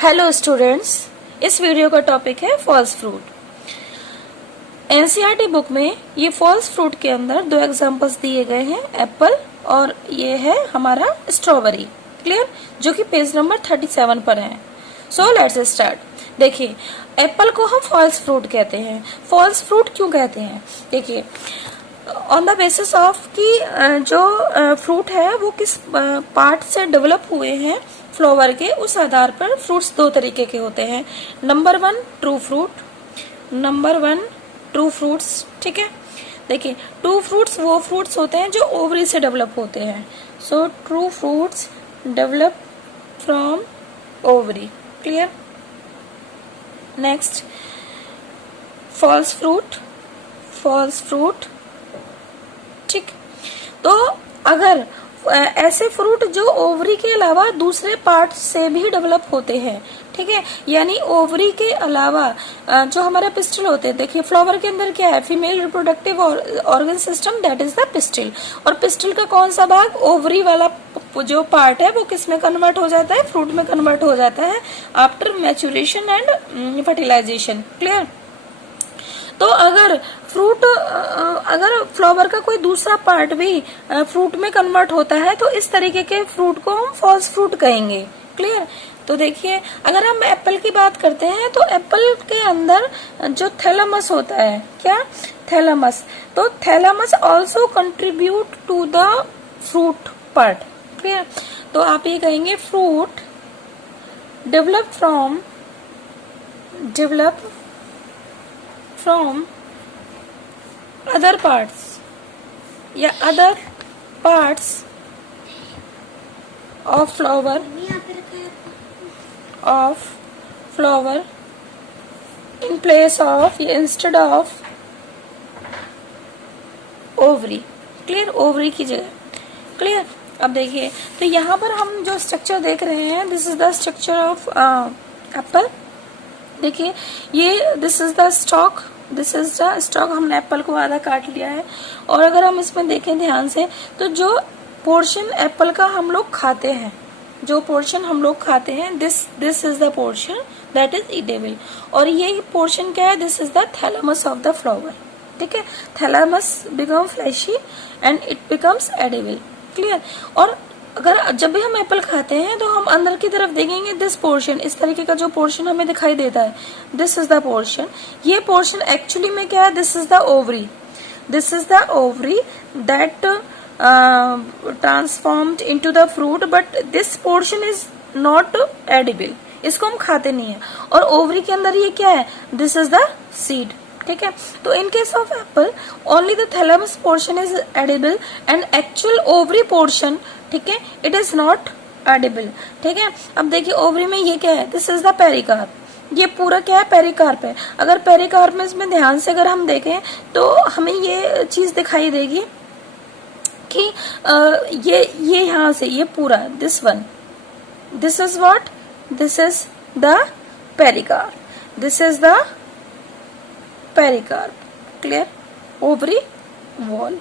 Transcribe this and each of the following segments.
Hello students, इस video का topic है फॉल्स फ्रूट। एनसीईआरटी बुक में ये फॉल्स फ्रूट के अंदर दो एग्जांपल्स दिए गए हैं, एप्पल और ये है हमारा स्ट्रॉबेरी। क्लियर? जो कि पेज नंबर 37 पर है। So let's start. देखिए, एप्पल को हम फॉल्स फ्रूट कहते हैं। फॉल्स फ्रूट क्यों कहते हैं? देखिए, ऑन द बेसिस ऑफ कि जो फ्रूट है वो किस पार्ट से डेवलप हुए हैं फ्लावर के, उस आधार पर फ्रूट्स दो तरीके के होते हैं। नंबर वन ट्रू फ्रूट्स, ठीक है। देखिए, ट्रू फ्रूट्स वो फ्रूट्स होते हैं जो ओवरी से डेवलप होते हैं। So true fruits develop from ovary. Clear? Next, false fruit, ठीक। तो अगर ऐसे फ्रूट जो ओवरी के अलावा दूसरे पार्ट से भी डेवलप होते हैं, ठीक है, यानी ओवरी के अलावा जो हमारे पिस्टल होते हैं। देखिए, फ्लावर के अंदर क्या है? Female reproductive organ system, that is the pistol. और पिस्टल का कौन सा भाग? ओवरी वाला जो पार्ट है वो किस में कन्वर्ट हो जाता है? फ्रूट में कन्वर्ट हो जाता है after maturation and fertilisation. Clear? तो अगर फ्लावर का कोई दूसरा पार्ट भी फ्रूट में कन्वर्ट होता है तो इस तरीके के फ्रूट को हम फॉल्स फ्रूट कहेंगे। क्लियर? तो देखिए, अगर हम एप्पल की बात करते हैं तो एप्पल के अंदर जो थैलेमस होता है, क्या? थैलेमस। तो thalamus also contribute to the fruit part. Clear? तो आप ये कहेंगे fruit develop from other parts या other parts of flower in place of instead of ovary। Clear? Ovary की जगह। क्लियर? अब देखिए, तो यहाँ पर हम जो स्ट्रक्चर देख रहे हैं, this is the structure of Apple. देखिए, ये दिस इज द स्टॉक, हमने एप्पल को आधा काट लिया है। और अगर हम इसमें देखें ध्यान से, तो जो पोर्शन एप्पल का हम लोग खाते हैं, this is the portion that is eatable. और ये पोर्शन क्या है? This is the thalamus of the flower. ठीक है, thalamus become flashy and it becomes edible. Clear? और अगर जब भी हम एप्पल खाते हैं तो हम अंदर की तरफ देखेंगे, दिस पोर्शन, इस तरीके का जो पोर्शन हमें दिखाई देता है, दिस इज द पोर्शन। ये पोर्शन एक्चुअली में क्या है? This is the ovary that transformed into the fruit, but this portion is not edible, इसको हम खाते नहीं है। और ओवरी के अंदर ये क्या है? This is the seed. ठीक है, तो in case of Apple only the thalamus portion is edible and actual ovary portion, ठीक है, इट इज नॉट एडिबल। ठीक है, अब देखिए ओवरी में ये क्या है? This is the pericarp. ये पूरा क्या है? पेरिकार्प है। अगर पेरिकार्प में इसमें ध्यान से अगर हम देखें तो हमें ये चीज दिखाई देगी कि ये यहाँ से ये पूरा this is what? This is the pericarp, this is the pericarp. Clear? Ovary wall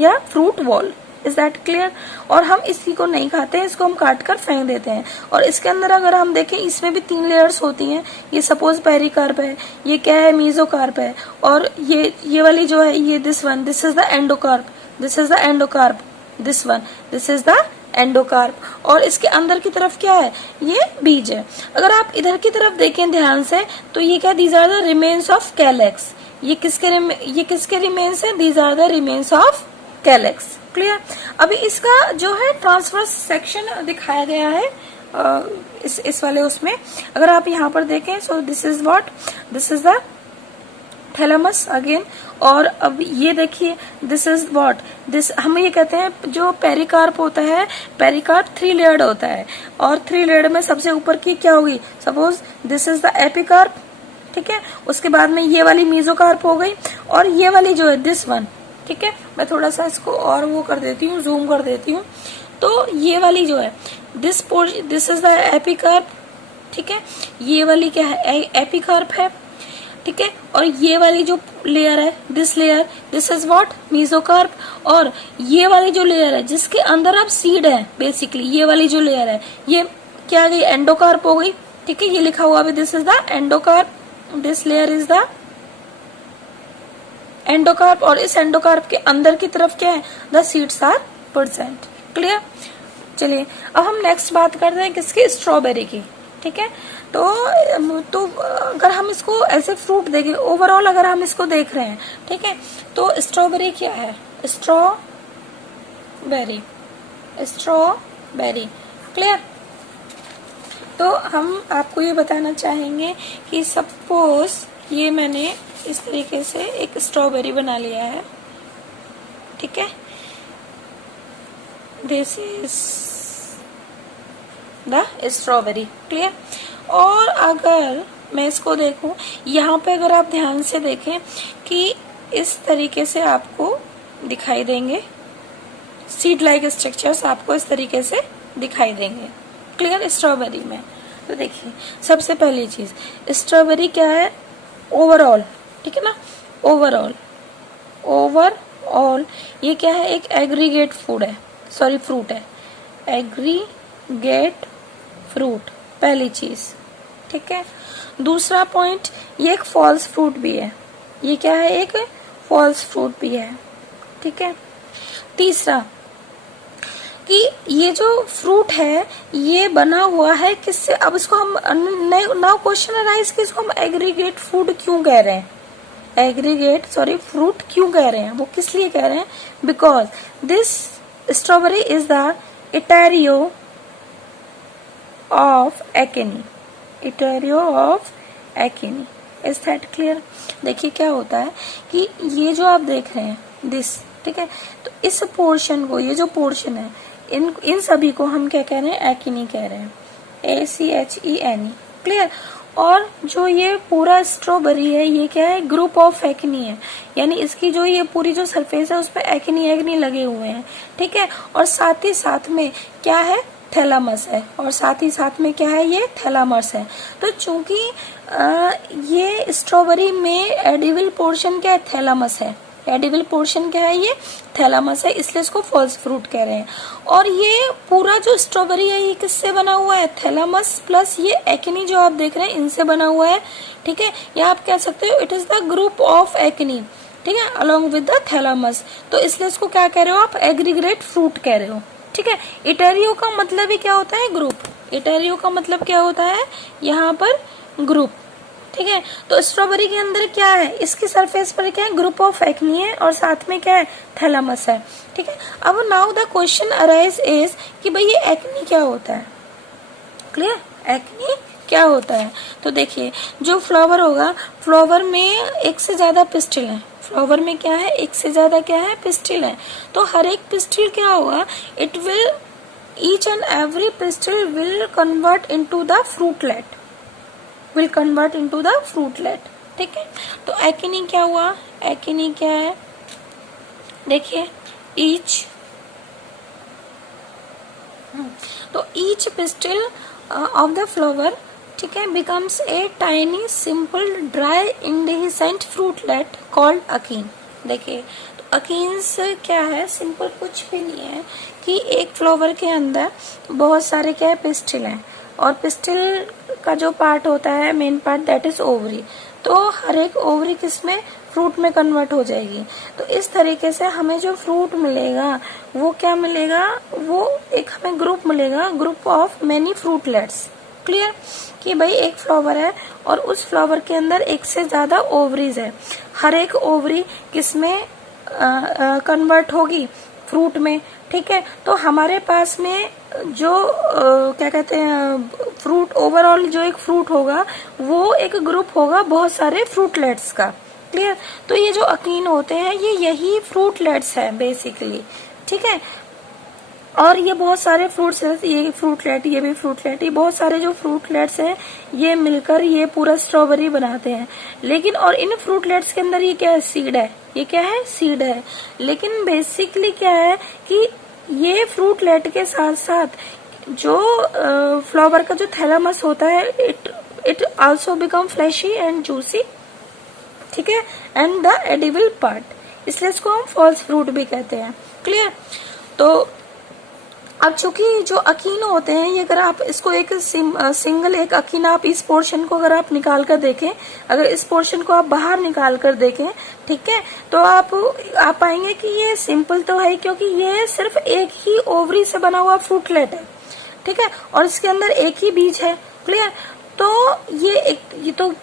या fruit wall, is that clear? और हम इसी को नहीं खाते हैं, इसको हम काट कर फेंक देते हैं। और इसके अंदर अगर हम देखें, इसमें भी 3 लेयर्स होती हैं। ये सपोज पेरिकार्प है, ये क्या है? मीजोकार्प है। और ये वाली जो है, ये this is the endocarp, this is the endocarp, this is the endocarp. और इसके अंदर की तरफ क्या है? ये बीज है। अगर आप इधर की तरफ देखें ध्यान से तो ये क्या? These are the remains of calyx. ये किसके रिमेन्स है? These are the remains of calyx. Clear? अभी इसका जो है ट्रांसवर्स सेक्शन दिखाया गया है इस वाले उसमें। अगर आप यहाँ पर देखें, so this is what? This is the thalamus again. और अब ये देखिए, दिस इज व्हाट? दिस हम ये कहते हैं जो पेरिकार्प होता है, पेरिकार्प 3 लेयर्ड होता है। और 3 लेयर्ड में सबसे ऊपर की क्या होगी? Suppose this is the epicarp. ठीक है, उसके बाद में ये वाली मेसोकार्प हो गई। और ये वाली जो है दिस वन, ठीक है, मैं थोड़ा सा इसको और वो कर देती हूँ, जूम कर देती हूँ। तो ये वाली जो है दिस इज द एपिकार्प। ठीक है, ये वाली क्या है? एपिकार्प है। ठीक है, और ये वाली जो लेयर है, दिस इज व्हाट? मेसोकार्प। और ये वाली जो लेयर है जिसके अंदर अब सीड है, बेसिकली ये वाली जो लेयर है, ये क्या गई? एंडोकार्प हो गई। ठीक है, ये लिखा हुआ है this is the endocarp, this layer is the endocarp, और इस एंडोकार्प के अंदर की तरफ क्या है, the seeds are present. Clear. चलिए अब हम नेक्स्ट बात करते हैं किसकी, स्ट्रॉबेरी की। ठीक है, तो अगर हम इसको ऐसे फ्रूट देखें, ओवरऑल अगर हम इसको देख रहे हैं, ठीक है, तो स्ट्रॉबेरी क्या है, स्ट्रॉबेरी, स्ट्रॉबेरी। क्लियर। तो हम आपको ये बताना चाहेंगे कि सपोज ये मैंने इस तरीके से एक स्ट्रॉबेरी बना लिया है, ठीक है, this is the strawberry. Clear. और अगर मैं इसको देखूं, यहाँ पे अगर आप ध्यान से देखें कि इस तरीके से आपको दिखाई देंगे, सीड लाइक स्ट्रक्चर्स आपको इस तरीके से दिखाई देंगे। क्लियर। स्ट्रॉबेरी में तो देखिए सबसे पहली चीज, स्ट्रॉबेरी क्या है, ओवरऑल, ठीक है ना, ओवरऑल ये क्या है, एक एग्रीगेट फूड है, सॉरी फ्रूट है, एग्रीगेट फ्रूट, पहली चीज। ठीक है। दूसरा पॉइंट, ये एक फॉल्स फ्रूट भी है, ये क्या है, एक फॉल्स फ्रूट भी है। ठीक है। तीसरा कि ये जो फ्रूट है ये बना हुआ है किससे, अब इसको हम नाउ क्वेश्चन अराइज कि इसको हम एग्रीगेट फूड क्यों कह रहे हैं, एग्रीगेट सॉरी फ्रूट क्यों कह रहे हैं, वो किस लिए कह रहे हैं, because this strawberry is the इटेरियो of एकिनी, इटेरियो of एकिनी। Is that clear. देखिए क्या होता है कि ये जो आप देख रहे हैं दिस, ठीक है, तो इस पोर्शन को, ये जो पोर्शन है, इन सभी को हम क्या कह रहे हैं, एकिनी कह रहे हैं, ACHENE। क्लियर। और जो ये पूरा स्ट्रॉबेरी है ये क्या है, ग्रुप ऑफ एकिनी है, यानी इसकी जो ये पूरी जो सरफेस है उस पर एकिनी लगे हुए हैं। ठीक है। और साथ ही साथ में क्या है, थैलामस है, और साथ ही साथ में क्या है, ये थैलामस है। तो चूंकि ये स्ट्रॉबेरी में एडिबल पोर्शन क्या है, थैलामस है, एडिबल पोर्शन क्या है, ये थैलामस है, इसलिए इसको फॉल्स फ्रूट कह रहे हैं। और ये पूरा जो स्ट्रॉबेरी है ये किससे बना हुआ है, थैलामस प्लस ये एकिनी जो आप देख रहे हैं इनसे बना हुआ है। ठीक है, या आप कह सकते हो it is the group of एकिनी, ठीक है, अलोंग विद द थैलामस, तो इसलिए इसको क्या कह रहे हो आप, एग्रीगेट फ्रूट कह रहे हो। ठीक है। इटेरियो का मतलब ही क्या होता है, ग्रुप, इटेरियो का मतलब क्या होता है यहाँ पर, ग्रुप। ठीक है। तो स्ट्रॉबेरी के अंदर क्या है, इसकी सरफेस पर क्या है, ग्रुप ऑफ एक्नी है, और साथ में क्या है, थैलामस है। ठीक है। अब now the question arise is कि भाई ये एक्नी क्या होता है। क्लियर। एक्नी क्या होता है, तो देखिए जो फ्लावर होगा, फ्लावर में एक से ज्यादा पिस्टिल है, फ्लावर में क्या है, एक से ज्यादा क्या है, पिस्टिल है। तो हर एक पिस्टिल क्या होगा, it will, each and every pistil will convert into the fruitlet, will convert into the fruitlet. ठीक है। तो एकिनी क्या हुआ, एकिनी क्या है, देखिए ईच, तो each pistil of the flower, ठीक है, becomes a tiny simple dry indehiscent fruitlet called achene. देखिए तो अकीन्स क्या है, सिंपल कुछ भी नहीं है कि एक फ्लावर के अंदर बहुत सारे क्या है, पिस्टिल हैं, और पिस्टिल का जो पार्ट होता है, main part, that is ovary. तो हर एक ओवरी किसमें, फ्रूट में कन्वर्ट हो जाएगी। तो इस तरीके से हमें जो फ्रूट मिलेगा वो क्या मिलेगा, वो एक हमें ग्रुप मिलेगा, ग्रुप ऑफ मेनी फ्रूटलेट्स। क्लियर। कि भाई एक फ्लावर है और उस फ्लावर के अंदर एक से ज्यादा ओवरीज है, हर एक ओवरी किसमें कन्वर्ट होगी, फ्रूट में। ठीक है। तो हमारे पास में जो क्या कहते हैं, फ्रूट, ओवरऑल जो एक फ्रूट होगा वो एक ग्रुप होगा बहुत सारे फ्रूटलेट्स का। क्लियर। तो ये जो अकीन होते हैं ये यही फ्रूटलेट्स है बेसिकली। ठीक है। और ये बहुत सारे फ्रूट्स हैं, ये फ्रूटलेट, ये भी फ्रूटलेट, ये बहुत सारे जो फ्रूटलेट्स हैं ये मिलकर ये पूरा स्ट्रॉबेरी बनाते हैं। लेकिन और इन फ्रूटलेट्स के अंदर ये क्या है, सीड है, ये क्या है, सीड है। लेकिन बेसिकली क्या है कि ये फ्रूटलेट के साथ साथ जो फ्लावर का जो थैलामस होता है, it also become flashy and juicy. ठीक है। एंड द एडिबल पार्ट, इसलिए इसको हम फॉल्स फ्रूट भी कहते हैं। क्लियर। तो अब चूंकि जो अकीन होते हैं, ये अगर आप इसको एक सिंगल एक अकीन आप इस पोर्शन को अगर आप निकाल कर देखें, अगर इस पोर्शन को आप बाहर निकाल कर देखें, ठीक है, तो आप पाएंगे कि ये सिंपल तो है, क्योंकि ये सिर्फ एक ही ओवरी से बना हुआ फ्रूटलेट है, ठीक है, और इसके अंदर एक ही बीज है। क्लियर? तो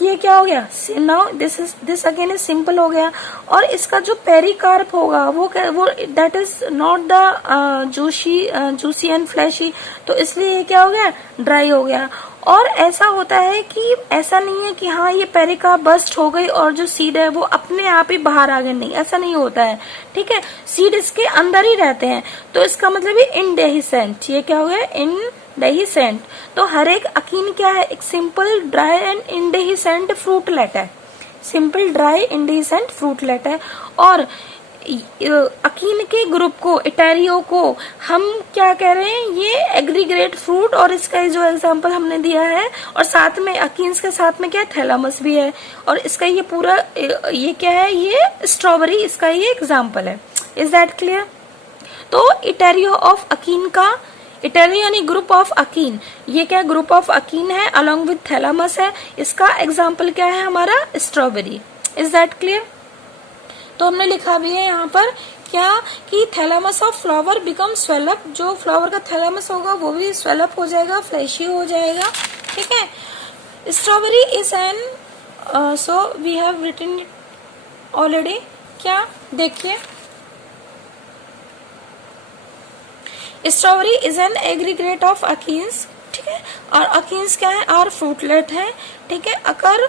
ये क्या हो गया? Now this again is simple हो गया। और इसका जो पेरिकार्प होगा वो that is not the juicy and fleshy, तो इसलिए ये क्या हो गया? ड्राई हो गया। और ऐसा होता है कि ऐसा नहीं है कि हाँ ये पेरिकार्प बस्ट हो गई और जो सीड है वो अपने आप ही बाहर आ गए, नहीं, ऐसा नहीं होता है, ठीक है, सीड इसके अंदर ही रहते हैं। तो इसका मतलब है इनडेहिसेंट, ये क्या हो गया? इनडेहिसेंट। तो हर एक अकीन क्या है? एक सिंपल ड्राई एंड इनडेहिसेंट फ्रूटलेट है, सिंपल ड्राई इनडेहिसेंट फ्रूटलेट है। और अकीन के ग्रुप को, इटेरियो को हम क्या कह रहे हैं? ये एग्रीग्रेट फ्रूट, और इसका जो एग्जांपल हमने दिया है, और साथ में अकीन्स के साथ में क्या? थैलामस भी है, और इसका ये पूरा ये क्या है? ये स्ट्रॉबेरी, इसका ये एग्जांपल है। Is that clear? तो इटेरियो ऑफ अकीन का, इटेरियो यानी ग्रुप ऑफ अकीन, ये क्या? ग्रुप ऑफ अकीन है अलॉन्ग विथ थैलामस है, इसका एग्जाम्पल क्या है? हमारा स्ट्रॉबेरी। Is that clear? तो हमने लिखा भी है यहाँ पर क्या कि thalamus of flower become swell up, जो फ्लावर का थैलामस होगा वो भी स्वेलअप हो जाएगा, फ्लैशी हो जाएगा, ठीक है। Strawberry is an, so we have written it already. क्या? देखिए, strawberry is an aggregate of achenes, ठीक है, और अकीन्स क्या है? आर फ्रूटलेट है, ठीक है, occur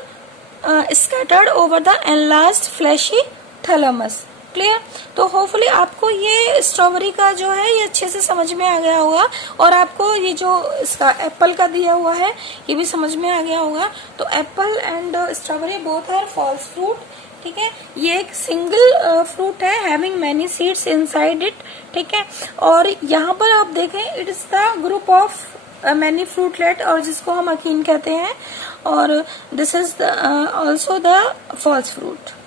scattered over the enlarged fleshy thalamus. Clear? तो होपफुली आपको ये स्ट्रॉबेरी का जो है ये अच्छे से समझ में आ गया होगा, और आपको ये जो इसका एप्पल का दिया हुआ है ये भी समझ में आ गया होगा। तो apple and strawberry both are false fruit, ठीक है, ये एक सिंगल फ्रूट है having many seeds inside it, ठीक है, और यहाँ पर आप देखें it is the group of many fruitlet, और जिसको हम अकीन कहते हैं, और this is also the false fruit.